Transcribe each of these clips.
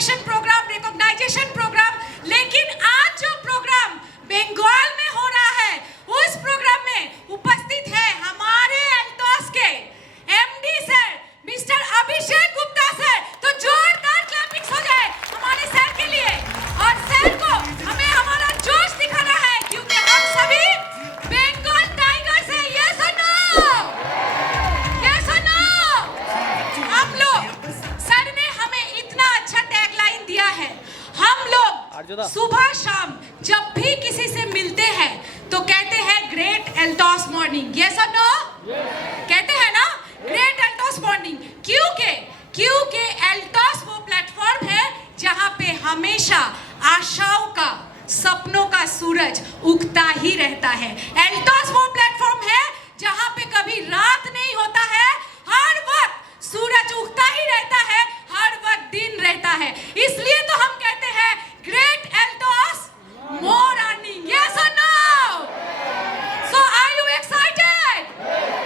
Recognition programme, recognition programme, लेकिन आज जो प्रोग्राम बंगाल में हो रहा है उस प्रोग्राम में उपस्थित है हमारे एल्टोस के MD sir mister Abhishek Gupta sir. तो जोरदार क्लैपिंग्स हो जाए हमारे सर के लिए। और सर को हमें हमारा जोश दिखाना है क्योंकि हम सभी बंगाल टाइगर्स हैं। यस और नो? यस और नो? हम लोग, सर ने हमें इतना अच्छा टैगलाइन दिया है। हम लोग सुबह शाम जब भी किसी से मिलते हैं तो कहते हैं ग्रेट एल्टोस मॉर्निंग। यस और नो? कहते हैं ना ग्रेट एल्टोस मॉर्निंग। क्योंकि एल्टोस वो प्लेटफॉर्म है जहां पे हमेशा आशाओं का, सपनों का सूरज उगता ही रहता है। एल्टोस वो प्लेटफॉर्म है जहां पे कभी रात नहीं होता है, हर वक्त सूरज उगता ही रहता है, हर वक्त दिन रहता है। इसलिए तो हम कहते हैं great altos more earning. Yes और no? So are you excited?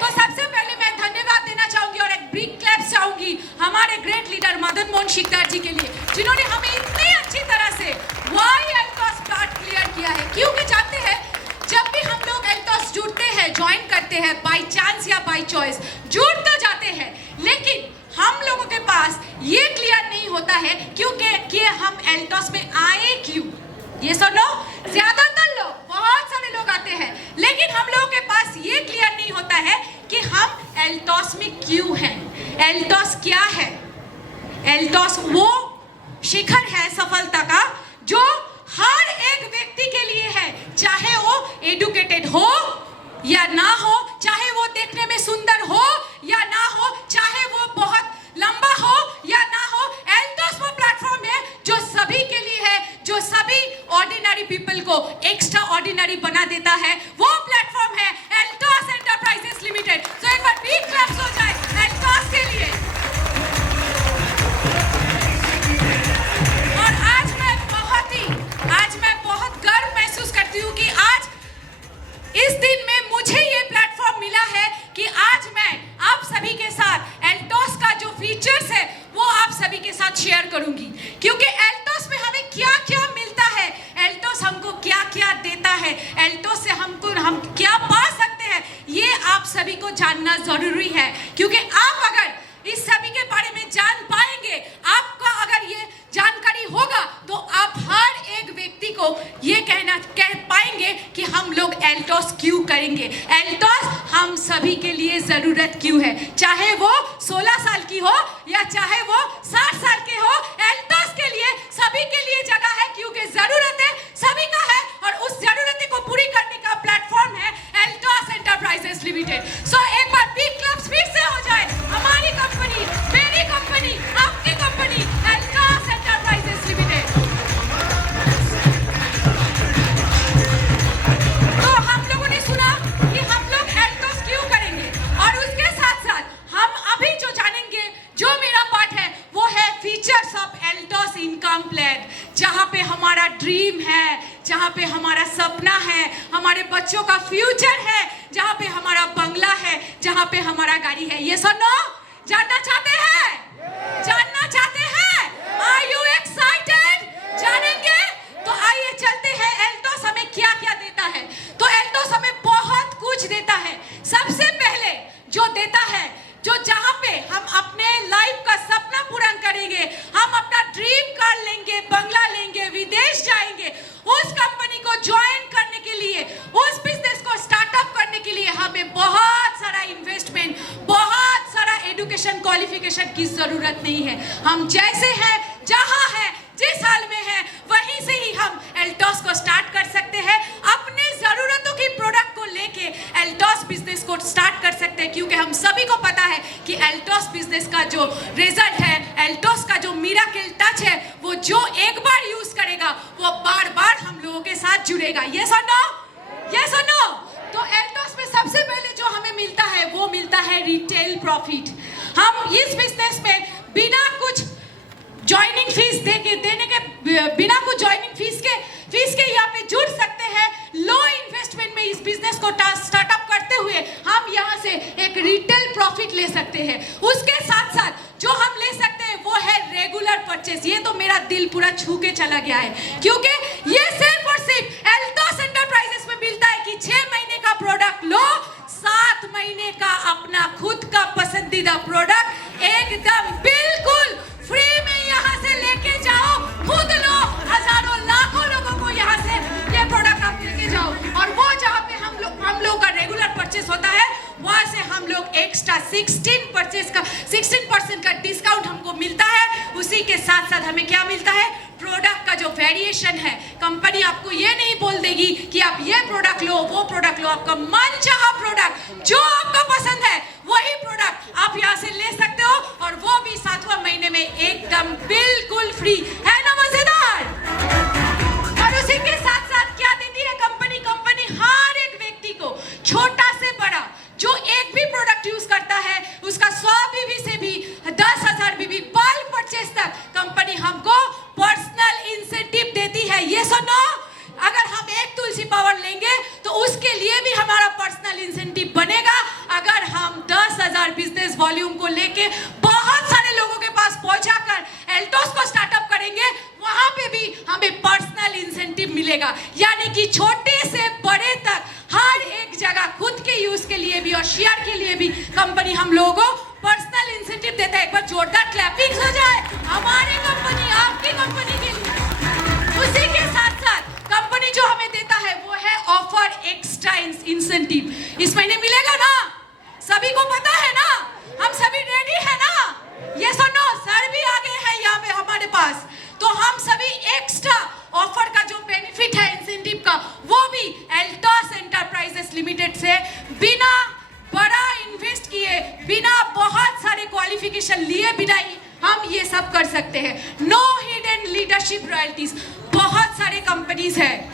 तो सबसे पहले मैं धन्यवाद देना चाहूंगी और एक बिग क्लैप्स चाहूंगी हमारे ग्रेट लीडर मदन मोहन शिकदार जी के लिए, जिन्होंने हमें इतनी अच्छी तरह से वाई एल्टोस पार्ट क्लियर किया है। क्योंकि जानते हैं जब भी हम लोग एल्टोस जुड़ते हैं, ज्वाइन करते हैं, बाय चांस या बाय चॉइस जुड़ तो जाते हैं, लेकिन हम लोगों के पास ये क्लियर नहीं होता है क्योंकि हम एल्टोस में आए क्यों। ये सुनो, ज्यादातर लोग, बहुत सारे लोग आते हैं, लेकिन हम लोगों के पास ये क्लियर नहीं होता है कि हम एल्टोस में क्यों हैं। एल्टोस क्या है? एल्टोस वो शिखर है सफलता का जो हर एक व्यक्ति के लिए है, चाहे वो एडुकेटेड हो या ना हो, चाहे वो देखने में सुंदर हो या ना हो, चाहे वो बहुत लंबा हो या ना हो। एल्टोस वो प्लेटफॉर्म है जो सभी के लिए है, जो सभी ऑर्डिनरी पीपल को एक्स्ट्रा ऑर्डिनरी बना देता है। वो प्लेटफॉर्म है एल्टोस एंटरप्राइजेस लिमिटेड। तो एक बार बिग क्लैप्स हो जाए एल्टोस के लिए। और आज मैं बहुत गर्व महसूस करती हूँ कि आज इस दिन में मुझे ये प्लेटफॉर्म मिला है कि आज मैं आप सभी के साथ एल्टोस का जो फीचर्स है वो आप सभी के साथ शेयर करूंगी। क्योंकि एल्टोस में हमें क्या क्या मिलता है, एल्टोस हमको क्या क्या देता है, एल्टोस से हम क्या पा सकते हैं, ये आप सभी को जानना जरूरी है। क्योंकि आप अगर इस सभी के बारे में जान पाएंगे, आपका अगर ये जानकारी होगा, तो आप हर एक व्यक्ति को ये कह पाएंगे कि हम लोग एल्टोस क्यों करेंगे, एल्टोस हम सभी के लिए जरूरत क्यों है। चाहे वो 16 साल की हो या चाहे वो 60 साल के हो, एल्टोस के लिए, सभी के लिए जगह है। क्योंकि जरूरतें सभी का है और उस जरूरतें को पूरी करने का प्लेटफॉर्म है एल्टोस एंटरप्राइजेस लिमिटेड। सो एक बार बिग क्लैप्स फिर से हो जाए हमारी कंपनी, मेरी कंपनी, आपकी कंपनी एल्टोस एंटरप्राइजेस लिमिटेड। तो हम लोगों ने सुना कि हम लोग एल्टोस क्यों करेंगे, और उसके साथ साथ हम अभी जो जानेंगे, जो मेरा पार्ट है, वो है फीचर्स ऑफ एल्टोस इनकम प्लान, जहां पे हमारा ड्रीम है, जहां पे हमारा सपना है, हमारे बच्चों का फ्यूचर है, जहां पे हमारा बंगला है, जहां पे हमारा गाड़ी है। ये सुनो, जानना चाहते हैं? जानना चाहते हैं? Are you excited? जानेंगे? तो आइए चलते हैं एल्टोस हमें क्या क्या देता है। तो एल्टोस हमें बहुत कुछ देता है। सबसे पहले जो देता है, जो जहां पे हम अपने लाइफ का सपना पूरा करेंगे, हम अपना ड्रीम कार लेंगे, बंगला लेंगे, विदेश जाएंगे, उस कंपनी को ज्वाइन करने के लिए, उस बिजनेस को स्टार्टअप करने के लिए हमें बहुत सारा इन्वेस्टमेंट, बहुत सारा एजुकेशन क्वालिफिकेशन की जरूरत नहीं है। हम जैसे हैं, जहां हैं, जिस हाल में हैं, वहीं से ही हम एल्टोस को स्टार्ट कर सकते हैं। अपने जरूरतों की प्रोडक्ट को लेके एल्टोस बिजनेस को स्टार्ट कर सकते हैं। क्योंकि हम सभी को पता है कि एल्टोस बिजनेस का जो रिजल्ट है, एल्टोस का जो मिरेकल टच है, वो जो एक बार यूज करेगा वो बार बार हम लोगों के साथ जुड़ेगा। यस और नो? यस और नो? तो एल्टोस में सबसे पहले जो हमें मिलता है वो मिलता है रिटेल प्रॉफिट। हम इस बिजनेस में बिना कुछ ज्वाइनिंग फीस देने के बिना कुछ ज्वाइनिंग फीस के यहाँ पे जुड़ सकते हैं। लो इन्वेस्टमेंट में इस बिजनेस को स्टार्टअप करते हुए हम यहाँ से एक रिटेल प्रॉफिट ले सकते हैं। उसके साथ साथ जो हम ले सकते हैं वो है रेगुलर परचेस, ये तो मेरा दिल पूरा छू के चला गया है, क्योंकि ये सिर्फ और सिर्फ एल्टोस एंटरप्राइजेस में मिलता है कि 6 महीने का प्रोडक्ट लो, 7 महीने का अपना खुद का पसंदीदा प्रोडक्ट एकदम बिल्कुल फ्री में यहाँ से लेके जाओ, खुद लो, हजारों लाखों लोगों को यहाँ से ये प्रोडक्ट आप लेके जाओ। और वो जहाँ पे हम लोग का रेगुलर परचेस होता है, वहाँ से हम लोग एक्स्ट्रा 16% का डिस्काउंट हमको मिलता है। उसी के साथ साथ हमें क्या मिलता है, प्रोडक्ट का जो वेरिएशन है, कंपनी आपको ये नहीं बोल देगी कि आप ये प्रोडक्ट लो, वो प्रोडक्ट लो, आपका मनचाहा प्रोडक्ट जो आपको पसंद है वही प्रोडक्ट आप यहाँ से ले सकते हो, और वो भी 7वां महीने में एकदम बिल्कुल फ्री है ना, मजेदार। और उसी के साथ साथ क्या देती है कंपनी हर एक व्यक्ति को, छोटा से बड़ा, जो एक भी प्रोडक्ट यूज करता है उसका 100 बीबी से भी 10,000 बीबी बल्क परचेस तक कंपनी हमको पर्सनल इंसेंटिव देती है। ये सुनो, अगर हम एक तुलसी पावर लेंगे तो उसके लिए भी हमारा पर्सनल इंसेंटिव बनेगा। अगर हम 10,000 बिजनेस वॉल्यूम को लेके बहुत सारे लोगों के पास पहुंचाकर एल्टोस को स्टार्टअप करेंगे, वहां पे भी हमें पर्सनल इंसेंटिव मिलेगा। यानी कि छोटे से बड़े तक हर एक जगह खुद के यूज के लिए भी और शेयर के लिए भी कंपनी हम लोगों को पर्सनल इंसेंटिव देता है। एक बार जोरदार क्लैपिंग हो जाए हमारी कंपनी, आपकी कंपनी के लिए। उसी के साथ साथ कंपनी जो हमें देता है वो है ऑफर एक्स्ट्रा इंसेंटिव। इस महीने मिलेगा ना, सभी को पता है ना, हम सभी रेडी है ना? ये सुनो, सर भी आ गए हैं यहाँ पे हमारे पास, तो हम सभी एक्स्ट्रा ऑफर का जो बेनिफिट है इंसेंटिव का, वो भी एल्टोस एंटरप्राइजेस लिमिटेड से बिना बड़ा इन्वेस्ट किए, बिना बहुत सारे क्वालिफिकेशन लिए बिना ही हम ये सब कर सकते हैं। No hidden leadership royalties. बहुत सारे कंपनीज है,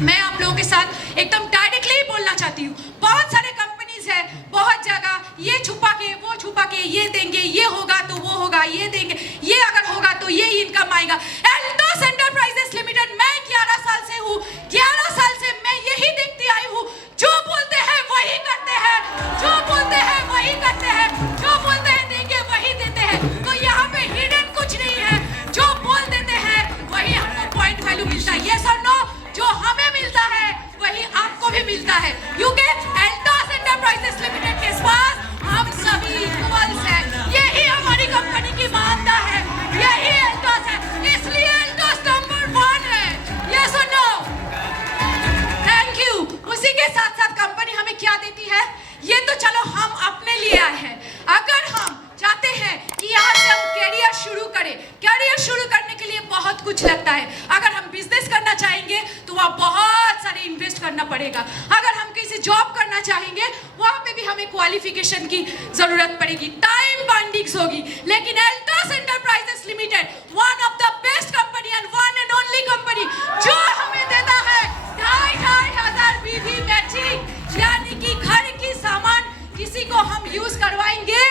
मैं आप लोगों के साथ एकदम डायरेक्टली ही बोलना चाहती हूँ, बहुत सारे कंपनीज है, बहुत जगह ये छुपा के वो छुपा के ये देंगे, ये होगा तो वो होगा, ये देंगे, ये अगर होगा तो ये इनकम आएगा। एल्टोस एंटरप्राइजेस लिमिटेड, मैं 11 साल से हूँ, 11 साल से मैं यही देखती आई हूँ, जो बोलते हैं वही करते हैं, जो बोलते हैं वही करते हैं, जो बोलते हैं देंगे वही देते हैं। तो यहाँ पे हिडन कुछ नहीं है, जो बोल देते हैं वही हमको पॉइंट वैल्यू मिलता है। ये सब नो, जो हमें मिलता है वही आपको भी मिलता है, क्योंकि एल्टोस एंटरप्राइजेस लिमिटेड के पास हम सभी इक्वल्स हैं। यही हमारी कंपनी की मान्यता है, यही एल्टोस है, इसलिए एल्टोस नंबर 1 है। ये सुनो, थैंक यू। उसी के साथ साथ कंपनी हमें क्या देती है, ये तो चलो हम अपने लिए आए हैं। अगर हम चाहते हैं कि यहाँ से हम कैरियर शुरू करें, कैरियर शुरू करने के लिए बहुत कुछ लगता है। अगर हम बिजनेस करना चाहेंगे तो वहाँ बहुत सारे इन्वेस्ट करना पड़ेगा। अगर हम किसी जॉब करना चाहेंगे वहाँ पे भी हमें क्वालिफिकेशन की जरूरत पड़ेगी, टाइम बाइंडिंग्स होगी। लेकिन Altos enterprises limited one of the best company and one and only company जो हमें देता है 2,500 बीबी मैचिंग, यानी कि घर की सामान किसी को हम यूज करवाएंगे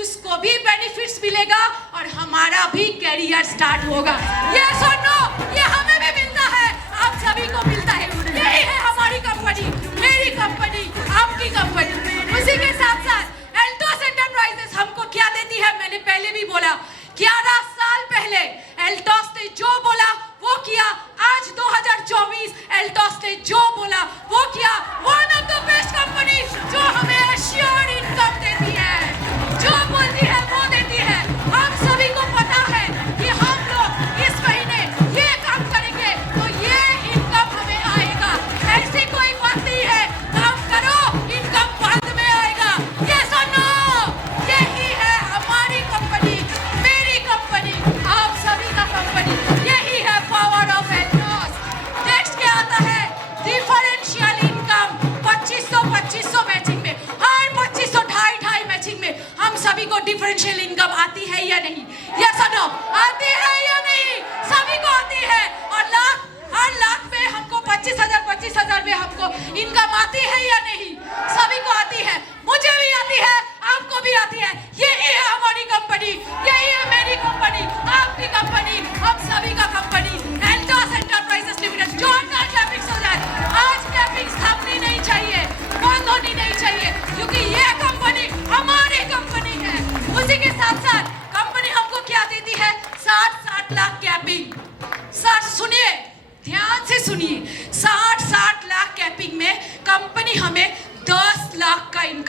उसको भी बेनिफिट्स मिलेगा और हमारा भी कैरियर स्टार्ट होगा। ये सुनो, ये हमें भी मिलता है, आप सभी को मिलता है। यही है हमारी कंपनी, मेरी कंपनी, आपकी कंपनी। उसी के साथ साथ एल्टोस एंटरप्राइजेस हमको क्या देती है, मैंने पहले भी बोला, 11 साल पहले एल्टोस ने जो बोला वो किया। आज 2024 एल्टोस ने जो बोला वो किया। One of the best company जो हमें एश्योर्ड इनकम देती है, जो बोलती है वो देती है। हम सभी को पता है कि हम लोग इस महीने ये काम करेंगे तो ये इनकम हमें आएगा, ऐसी कोई बात नहीं है, काम करो इनकम बाद में आएगा। ये सुनो, यही है हमारी कंपनी, मेरी कंपनी।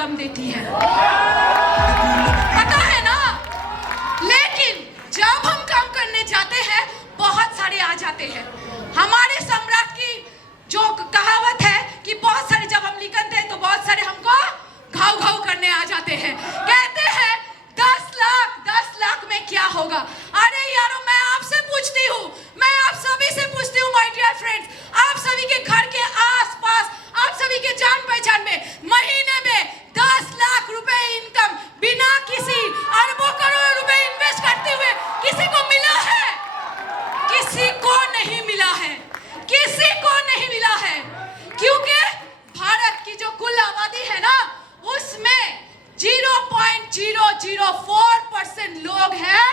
इनकम देती है, पता है ना। लेकिन जब हम काम करने जाते हैं बहुत सारे आ जाते हैं। हमारे सम्राट की जो कहावत है कि बहुत सारे, जब हम निकलते हैं तो बहुत सारे हमको घाव घाव करने आ जाते हैं। कहते हैं 10 लाख में क्या होगा। अरे यारो, मैं आपसे पूछती हूँ, मैं आप सभी से पूछती हूँ माय डियर फ्रेंड्स, आप सभी के घर के आसपास, आप सभी के जान पहचान में महीने में 10 लाख रुपए इनकम बिना किसी अरबों करोड़ों रुपए इन्वेस्ट करते हुए किसी को मिला है? किसी को नहीं मिला है, किसी को नहीं मिला है। क्योंकि भारत की जो कुल आबादी है ना, उसमें 0.004% लोग हैं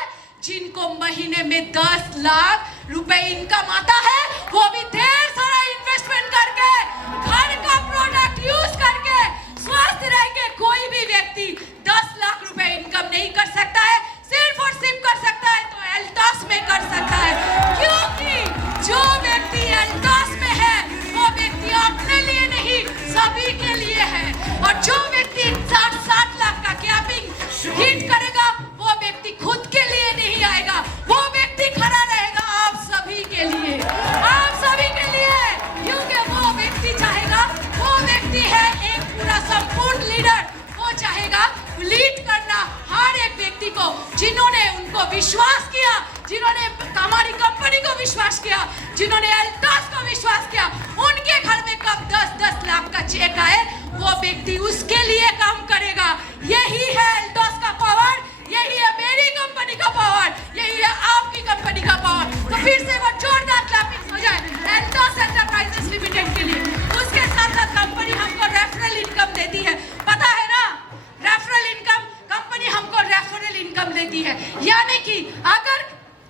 जिनको महीने में 10 लाख रुपए इनकम आता है, वो भी ढेर सारा इन्वेस्टमेंट करके, घर का प्रोडक्ट यूज करके, स्वस्थ रह के। कोई भी व्यक्ति 10 लाख रुपए इनकम नहीं कर सकता है, सिर्फ और सिर्फ कर सकता है तो एल्टॉस में कर सकता है। क्योंकि जो व्यक्ति एल्टॉस में है वो व्यक्ति अपने लिए नहीं, सभी के लिए है। और जो व्यक्ति 60 लाख का कैपिंग हिट करेगा वो व्यक्ति खुद के लिए नहीं आएगा, वो व्यक्ति खड़ा रहेगा आप सभी के लिए, आप सभी के लिए। क्योंकि वो व्यक्ति चाहेगा, वो व्यक्ति है एक पूरा संपूर्ण लीडर, वो चाहेगा लीड करना हर एक व्यक्ति को, जिन्होंने उनको विश्वास किया, जिन्होंने हमारी कंपनी को विश्वास किया, जिन्होंने एल्टॉस को विश्वास किया, उनके घर में कब 10-10 लाख का चेक आए वो व्यक्ति उसके लिए काम करेगा। यही है एल्टॉस का पावर, यही है मेरी कंपनी का पावर, यही है आपकी कंपनी का पावर। तो फिर से वो जोरदार क्लैपिंग हो जाए एल्टॉस एंटरप्राइजेस लिमिटेड के लिए। उसके साथ साथ कंपनी हमको रेफरल इनकम देती है, पता है ना। रेफरल इनकम, कंपनी हमको रेफरल इनकम देती है। यानी कि अगर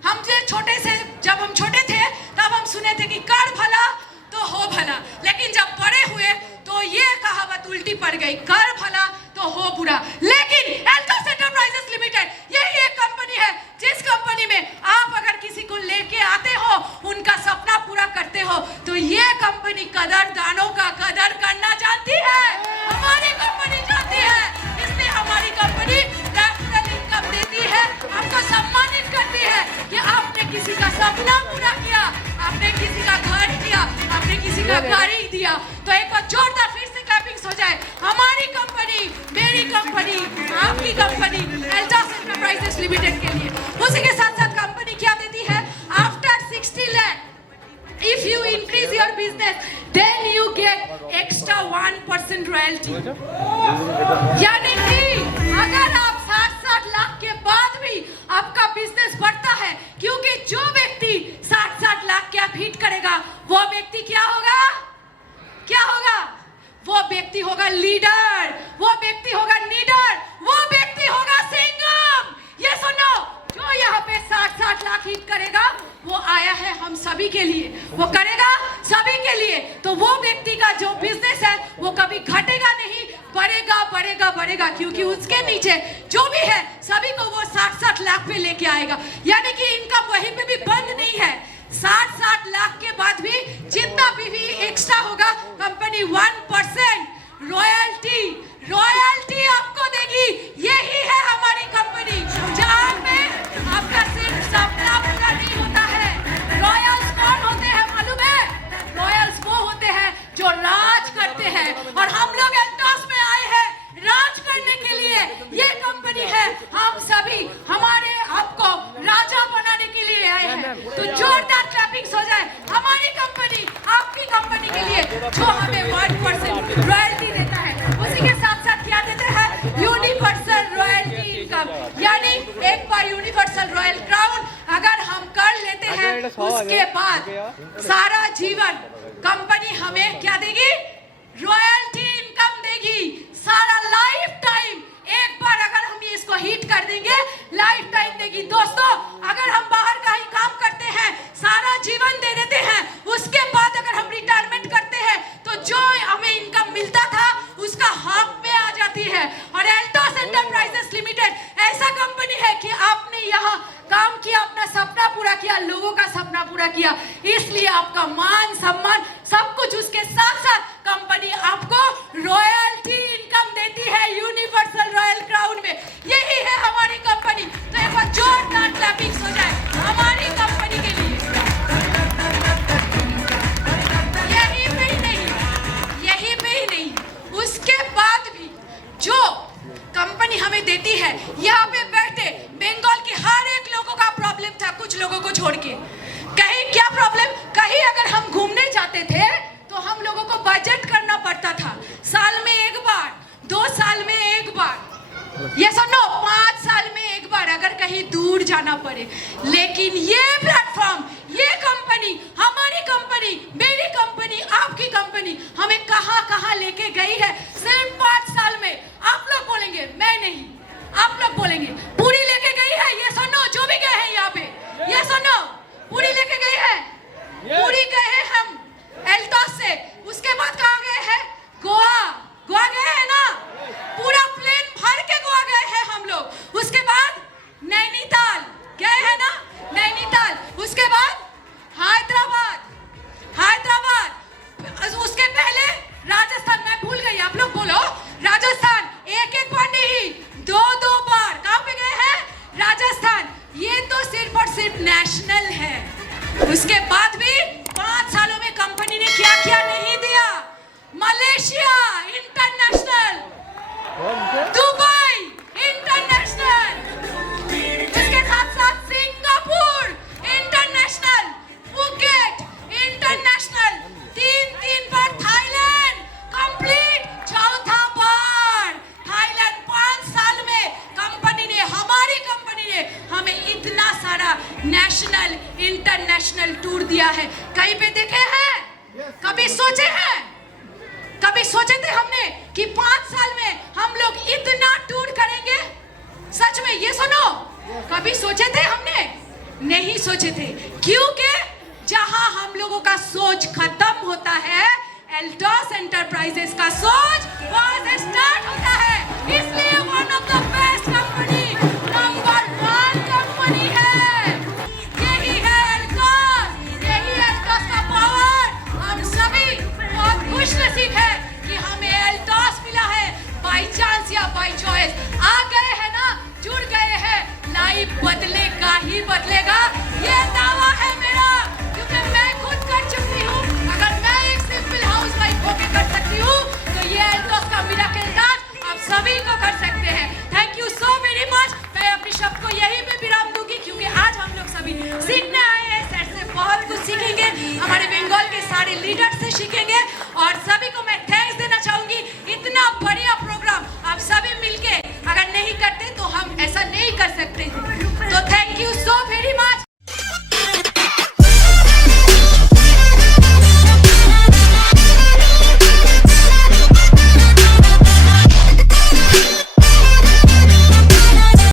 हमसे छोटे से, जब हम छोटे थे तब हम सुने थे कि कर भला तो हो भला, लेकिन जब बड़े हुए तो ये कहावत उल्टी पड़ गई, कर भला तो हो बुरा। लेकिन एल्टॉस एंटरप्राइजेस लिमिटेड यही एक कंपनी है जिस कंपनी में आप अगर किसी को लेके आते हो, उनका सपना पूरा करते हो, तो ये कंपनी कदरदानों का कदर करना जानती है, हमारी कंपनी जानती है। इसलिए हमारी कंपनी रेफरल इनकम देती है, हमको सम्मानित करती है कि आपने किसी का सपना पूरा किया, आपने किसी का घर किया, आपने किसी का गाड़ी दिया। तो एक बार जोरदार फिर से क्लैपिंग्स हो जाए हमारी कंपनी, मेरी कंपनी, आपकी कंपनी एल्टॉस एंटरप्राइजेस लिमिटेड के लिए। उसी के साथ साथ कंपनी क्या देती है, after 60 lakh if you increase your business then you get extra 1% royalty। यानी कि अगर आप 60 लाख के बाद भी आपका बिजनेस बढ़ता है, क्योंकि जो व्यक्ति 60 लाख कैप हिट करेगा वो व्यक्ति क्या होगा, क्या होगा, वो व्यक्ति होगा लीडर, वो व्यक्ति होगा लीडर, वो व्यक्ति होगा सिंघम। ये सुनो, जो यहाँ पे 60 लाख हिट करेगा वो आया है हम सभी के लिए, वो करेगा सभी के लिए। तो वो व्यक्ति का जो बिजनेस है वो कभी घटेगा नहीं, बढ़ेगा बढ़ेगा बढ़ेगा, क्योंकि उसके नीचे जो भी है सभी को वो 60 लाख पे लेके आएगा। यानी कि इनकम वहीं पे भी बंद नहीं है, 60 लाख के बाद भी जितना भी एक्स्ट्रा होगा कंपनी 1% रॉयल्टी आपको देगी। यही है हमारी कंपनी, जहाँ पे आपका सिर्फ सपना पूरा नहीं होता है। रॉयल्स कौन होते हैं मालूम है? रॉयल्स वो होते हैं जो राज करते हैं, और हम लोग एल्टॉस में आए हैं राज करने के लिए। ये कंपनी है, हम सभी हमारे आपको राजा बनाने के लिए आए हैं। तो जोरदार क्लैपिंग्स हो जाए हमारी कंपनी, आपकी कंपनी के लिए, जो हमें 1% रॉयल्टी देता है। उसी के साथ साथ क्या देते हैं, यूनिवर्सल रॉयल्टी इनकम। यानी एक बार यूनिवर्सल रॉयल क्राउन अगर हम कर लेते हैं, उसके बाद सारा जीवन कंपनी हमें क्या देगी, रॉयल्टी इनकम देगी, सारा लाइफ टाइम। एक बार अगर हम इसको हिट कर देंगे, लाइफ टाइम देगी। दोस्तों, अगर हम बाहर कहीं काम करते हैं, सारा जीवन दे देते हैं, उसके बाद अगर हम रिटायरमेंट करते हैं तो जो हमें इनकम मिलता था उसका हाफ में आ जाती है। और एल्टॉस एंटरप्राइजेस लिमिटेड ऐसा कंपनी है कि आपने यहाँ काम किया, अपना सपना पूरा किया, लोगों का सपना पूरा किया, इसलिए आपका मान सम्मान सब कुछ, उसके साथ साथ कंपनी आपको रॉयल्टी इनकम देती है, कुछ लोगों को छोड़ के। कहीं क्या प्रॉब्लम, कहीं अगर हम घूमने जाते थे तो हम लोगों को बजट करना पड़ता था, साल में एक बार, 2 साल में एक बार, ये सुनो 5 साल में एक बार अगर कहीं दूर जाना पड़े। लेकिन ये प्लेटफॉर्म, ये कंपनी, हमारी कंपनी, मेरी कंपनी, आपकी कंपनी हमें कहां कहां लेके गई है सिर्फ 5 साल में। आप लोग बोलेंगे, मैं नहीं, आप लोग बोलेंगे पूरी लेके गई है। ये सुनो, जो भी गए हैं यहाँ पे, ये सुनो, पूरी लेके गई है, पूरी गए हैं हम एल्टॉस से। उसके बाद कहाँ गए हैं? गोवा, गोवा गए हैं ना, पूरा प्लेन भर के गोवा गए हैं हम लोग। उसके बाद नैनीताल गए हैं ना, नैनीताल। उसके बाद हैदराबाद, हैदराबाद। उसके पहले राजस्थान, मैं भूल गई, आप लोग बोलो। राजस्थान एक बार नहीं, 2 बार। कहाँ पे गए हैं? राजस्थान। ये तो सिर्फ और सिर्फ नेशनल है। उसके बाद भी 5 सालों में कंपनी ने क्या क्या नहीं दिया। मलेशिया इंटरनेशनल, दुबई इंटरनेशनल, इसके साथ साथ सिंगापुर इंटरनेशनल, फुकेट इंटरनेशनल, 3 बार थाईलैंड कंप्लीट, 4था बार थाईलैंड। 5 साल में कंपनी ने, हमारी कंपनी ने हमें इतना सारा नेशनल इंटरनेशनल टूर दिया है। कहीं पे देखे हैं? कभी सोचे हैं? कभी सोचे थे हमने कि 5 साल में हम लोग इतना टूर करेंगे? सच में ये सुनो, कभी सोचे थे हमने? नहीं सोचे थे, क्योंकि जहां हम लोगों का सोच खत्म होता है, एल्टॉस एंटरप्राइजेस का सोच वहां से स्टार्ट होता है। इसलिए one of the best company, number 1 company है, यही है एल्टॉस, यही एल्टॉस का पावर। हम सभी बहुत खुशनसीब है कि हमें एल्टॉस मिला है, बाय चांस या बाय चॉइस। आ गए हैं ना, जुड़ गए हैं, लाइफ बदलेगा ही बदलेगा, ये दावा है मेरा, क्योंकि मैं खुद कर चुकी हूँ। अगर मैं एक सिंपल हाउसवाइफ होके कर सकती हूँ तो ये एल्टॉस का मिराकल राज आप सभी को कर सकते हैं। Thank you so very much. मैं अपने शब्द को यहीं पे विराम दूंगी, क्योंकि आज हम लोग सभी सीखने आए हैं, सर से बहुत कुछ सीखेंगे, हमारे बंगाल के सारे लीडर से सीखेंगे।